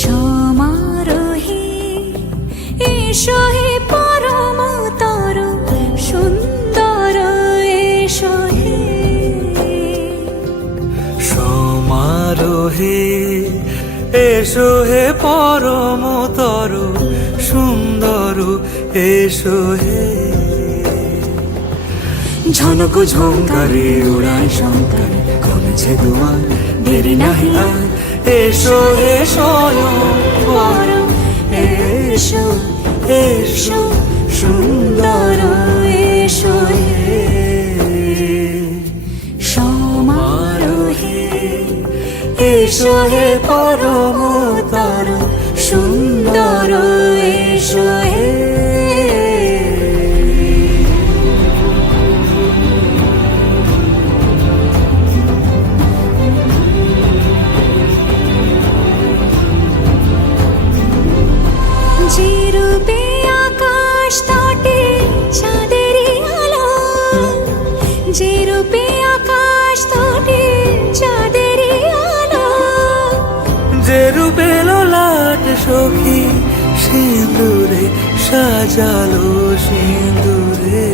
সমারোহে এসো হে পরমতর সুন্দর এসো হে। সমারোহে এসো হে পরমতর সুন্দর এসো হে। ঝনক ঝঙ্কারে উড়ায় শঙ্কর কমেছে দুয়ার দেরি নাহি আর। এসো হে স্বয়ংবর এসো এসো সুন্দর এসো হে। সমারোহে এসো হে পরমতর সুন্দর এসো হে। যে রূপে আকাশ তটে চাঁদেরই আলো, যে রূপে আকাশ তটে চাঁদেরই আলো, যে রূপে ললাট সখী সিঁদুরে সাজালো সিঁদুরে।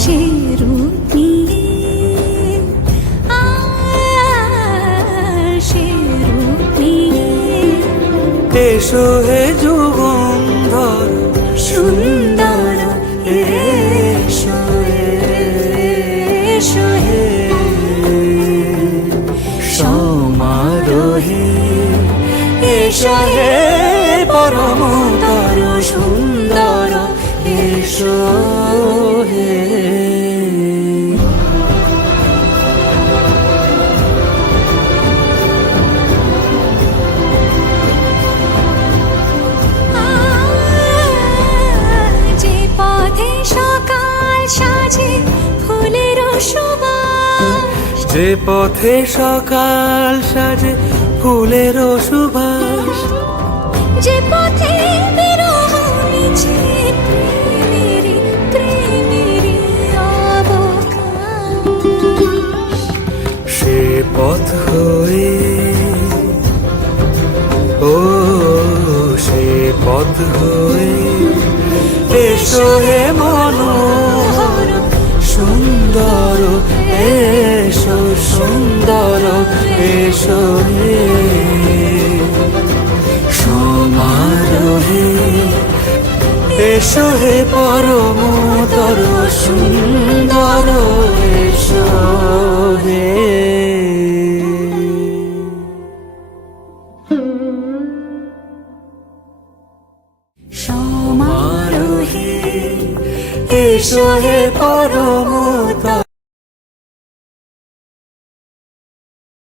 সে রূপ নিয়ে সে রূপ নিয়ে এসো হে যুগন্ধর সুন্দর এসো এসো হে। সমারোহে এসো হে পরমতর সুন্দর এসো হে। যে পথে সকাল সাজে ফুলের সুবাস, যে পথে সকাল সাজে ফুলের সুবাস, যে পথে বিরহ নিচে প্রেমেরই প্রেমেরই অবকাশ, সে পথ হয়ে ও সে পথ হয়ে এসো হে মনোহর সুন্দর এসো সুন্দর এসো হে। সমারোহে এসো হে পরমতর সুন্দর এসো হে। সমারোহে এসো হে পরম